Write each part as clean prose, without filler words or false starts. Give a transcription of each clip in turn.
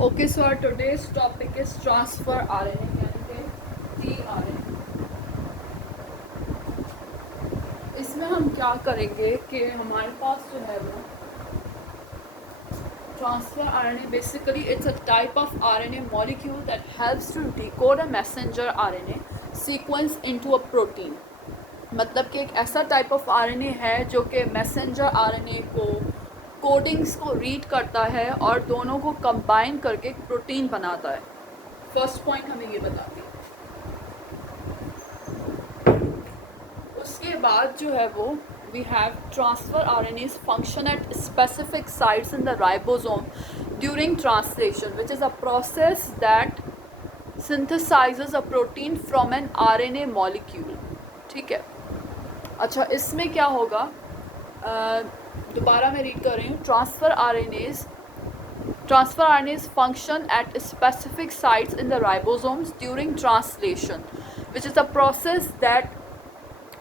Okay, so our today's topic is transfer RNA यानी कि tRNA। इसमें हम क्या करेंगे कि हमारे पास जो है वो transfer RNA basically it's a type of RNA molecule that helps to decode a messenger RNA sequence into a protein। मतलब कि एक ऐसा टाइप ऑफ RNA है जो कि मैसेंजर RNA को कोडिंग्स को रीड करता है और दोनों को कंबाइन करके एक प्रोटीन बनाता है। फर्स्ट पॉइंट हमें ये बताती है। उसके बाद जो है वो we have transfer RNAs function at specific sites in the ribosome during translation, which is a process that synthesizes a protein from an RNA molecule। ठीक है, अच्छा इसमें क्या होगा, दोबारा मैं रीड कर रही हूँ। Transfer RNAs function at specific sites in the ribosomes during translation, which is the process that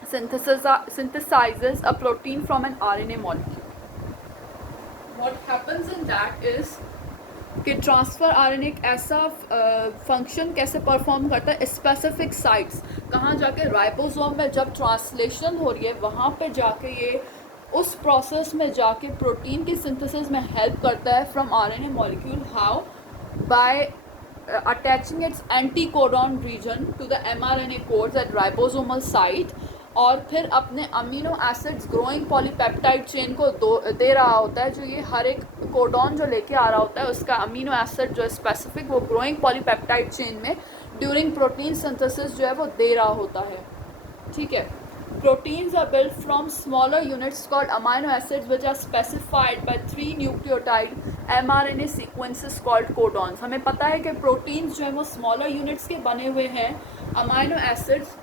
synthesizes a protein from an RNA molecule. What happens in that is कि ट्रांसफ़र आरएनए एक ऐसा function कैसे perform करता है, specific sites कहाँ जाके, ribosome में जब ट्रांसलेशन हो रही है वहाँ पे जाके ये उस प्रोसेस में जाके प्रोटीन की सिंथेसिस में हेल्प करता है from RNA molecule. How? By attaching its anticodon region to the mRNA codes at ribosomal site, और फिर अपने amino acids growing polypeptide chain को दे रहा होता है। जो ये हर एक कोडॉन जो लेके आ रहा होता है उसका अमीनो एसिड जो है स्पेसिफिक वो ग्रोइंग पॉलीपेप्टाइड चेन में ड्यूरिंग प्रोटीन सिंथेसिस जो है वो दे रहा होता है। ठीक है, proteins are built from smaller units called amino acids which are specified by 3 nucleotide mRNA sequences called codons. हमें पता है कि प्रोटीन्स जो है वो स्मॉलर यूनिट्स के बने हुए हैं, amino acids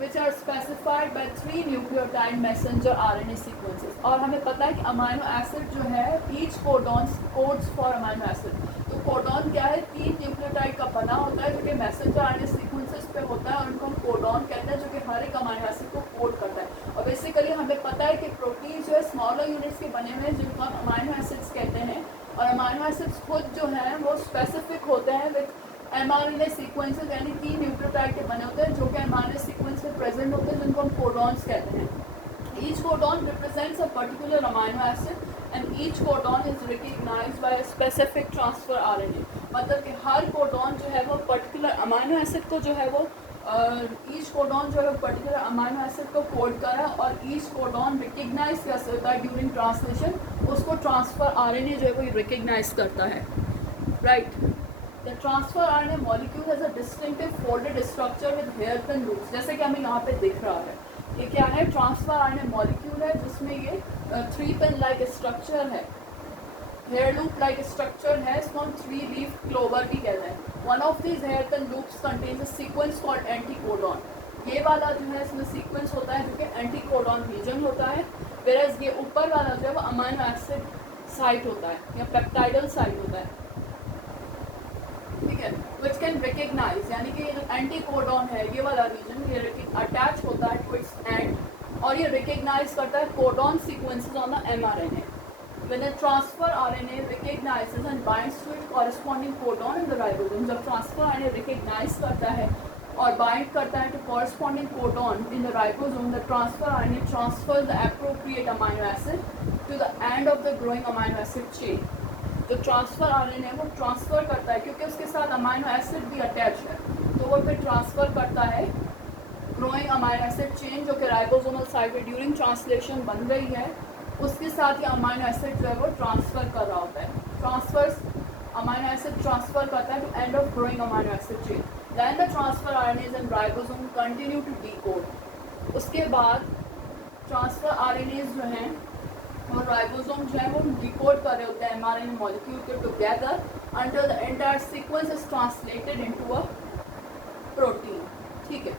which are specified by 3 nucleotide messenger RNA sequences। और हमें पता है कि अमाइनो एसिड जो है each codon codes for amino acid। तो कोडॉन क्या है, 3 न्यूक्लियोटाइड का बना होता है जो कि मैसेंजर RNA सीक्वेंसेस पे होता है और उनको हम कोडॉन कहते हैं, जो कि हर एक अमाइनो एसिड को कोड करता है। और बेसिकली हमें पता है कि प्रोटीन जो है स्मॉलर यूनिट्स के बने हुए हैं जिनको हम अमाइनो एसिड्स कहते हैं, और अमाइनो एसिड्स खुद जो हैं वो स्पेसिफिक होते हैं विद एमआरएनए सीक्वेंसेस, यानी 3 न्यूक्लियोटाइड के बने होते हैं जो कि एमआरएनए सीक्वेंस में प्रेजेंट होते हैं, जिनको हम कोडॉन्स कहते हैं। Each codon represents a particular amino acid and each codon is recognised by specific transfer RNA. मतलब कि हर कोडॉन जो है वो पर्टिकुलर अमाइनो एसिड को जो है वो ईच कोडॉन जो है पर्टिकुलर अमाइनो एसिड को कोड करा और ईच कोडॉन रिकग्नाइज कैसे होता है ड्यूरिंग ट्रांसलेशन, उसको ट्रांसफर आरएनए जो है वो रिकग्नाइज करता है। Right, The transfer RNA molecule has a distinctive folded structure with hairpin loops, जैसे कि हमें यहाँ पे दिख रहा है। ये क्या है, ट्रांसफर RNA molecule है जिसमें ये 3 pin like स्ट्रक्चर है, हेयर लूप लाइक स्ट्रक्चर है, इसको हम 3 लीफ क्लोवर भी कहते हैं। One of these hairpin loops contains a sequence called anticodon। ये वाला जो है इसमें सीक्वेंस होता है जो कि एंटीकोडॉन रीजन होता है, whereas ये ऊपर वाला जो है वो अमाइनो एसिड साइट होता है या पेप्टाइडल साइट होता है। ठीक है, विच कैन रिकग्नाइज, यानी कि ये जो एंटीकोडॉन है ये वाला रीजन ये अटैच होता है टू इट्स एंड और ये रिकग्नाइज करता है codon sequences on the mRNA. When a transfer RNA recognises and binds to it corresponding codon in the ribosome, जब ट्रांसफर आरएनए रिकग्नाइज करता है और बाइंड करता है to corresponding codon in the ribosome, the transfer RNA transfers the appropriate amino acid to the end of the growing amino acid chain. तो transfer RNA वो transfer करता है क्योंकि उसके साथ अमाइनो एसिड भी अटैच है, तो वो फिर ट्रांसफ़र करता है ग्रोइंग अमाइनो एसिड चेन जो कि राइबोसोमल साइट पे ड्यूरिंग ट्रांसलेशन बन रही है, उसके साथ ही अमाइनो एसिड जो है वो ट्रांसफ़र कर रहा होता है। ट्रांसफर्स अमाइनो एसिड ट्रांसफ़र करता है to end of growing amino acid chain, then the transfer RNAs and ribosome continue to decode. उसके बाद ट्रांसफ़र आरएनएज जो हैं और राइबोसोम जो है वो डिकोड कर रहे होते हैं एमआरएनए मॉलिक्यूल के together until the entire sequence is translated into a protein. ठीक है,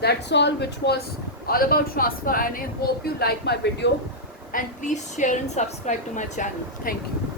that's all which was all about transfer RNA. Hope you like my video and please share and subscribe to my channel. Thank you.